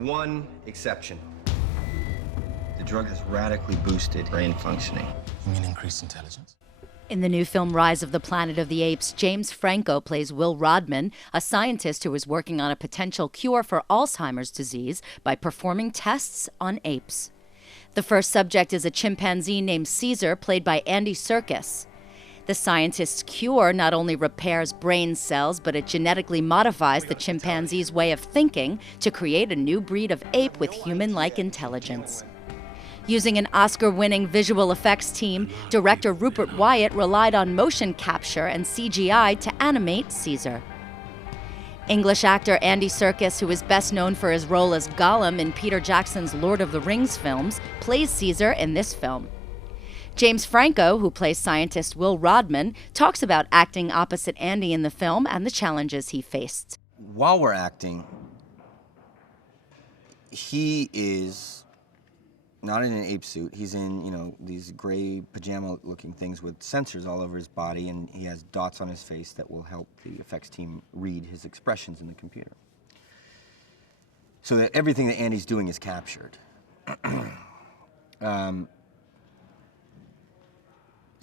One exception. The drug has radically boosted brain functioning. You mean increased intelligence? In the new film Rise of the Planet of the Apes, James Franco plays Will Rodman, a scientist who is working on a potential cure for Alzheimer's disease by performing tests on apes. The first subject is a chimpanzee named Caesar, played by Andy Serkis. The scientist's cure not only repairs brain cells, but it genetically modifies the chimpanzee's way of thinking to create a new breed of ape with human-like intelligence. Using an Oscar-winning visual effects team, director Rupert Wyatt relied on motion capture and CGI to animate Caesar. English actor Andy Serkis, who is best known for his role as Gollum in Peter Jackson's Lord of the Rings films, plays Caesar in this film. James Franco, who plays scientist Will Rodman, talks about acting opposite Andy in the film and the challenges he faced. While we're acting, he is not in an ape suit. He's in, these gray pajama-looking things with sensors all over his body, and he has dots on his face that will help the effects team read his expressions in the computer. So that everything that Andy's doing is captured.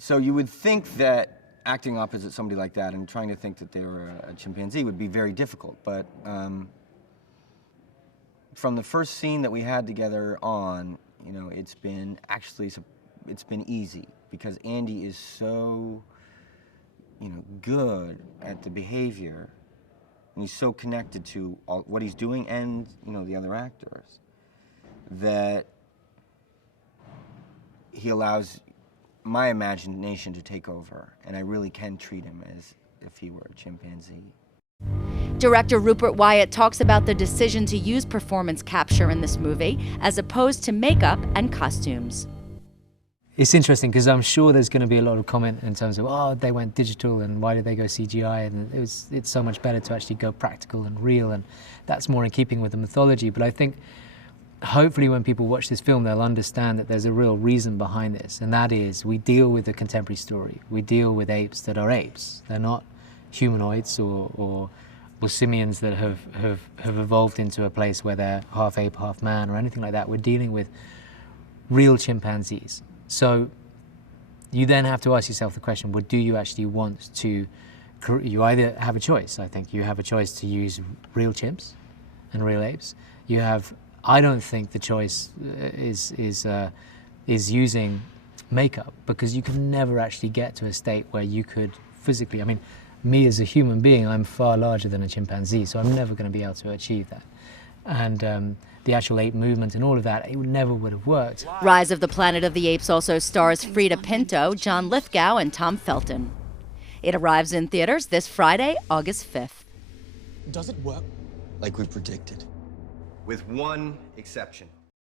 So you would think that acting opposite somebody like that and trying to think that they were a chimpanzee would be very difficult, but from the first scene that we had together on, it's been easy because Andy is so, good at the behavior, and he's so connected to what he's doing and, the other actors, that he allows my imagination to take over, and I really can treat him as if he were a chimpanzee. Director Rupert Wyatt talks about the decision to use performance capture in this movie as opposed to makeup and costumes. It's interesting because I'm sure there's going to be a lot of comment in terms of, oh, they went digital and why did they go CGI, and it's so much better to actually go practical and real, and that's more in keeping with the mythology. But I think hopefully when people watch this film, they'll understand that there's a real reason behind this, and that is we deal with a contemporary story. We deal with apes that are apes. They're not humanoids or simians that have evolved into a place where they're half ape, half man, or anything like that. We're dealing with real chimpanzees. So you then have to ask yourself the question, well, do you actually want to, you either have a choice, I think. You have a choice to use real chimps and real apes. You have, I don't think the choice is using makeup, because you can never actually get to a state where you could physically, me as a human being, I'm far larger than a chimpanzee, so I'm never going to be able to achieve that. And the actual ape movement and all of that, it never would have worked. Rise of the Planet of the Apes also stars Frida Pinto, John Lithgow, and Tom Felton. It arrives in theaters this Friday, August 5th. Does it work? Like we predicted. With one exception.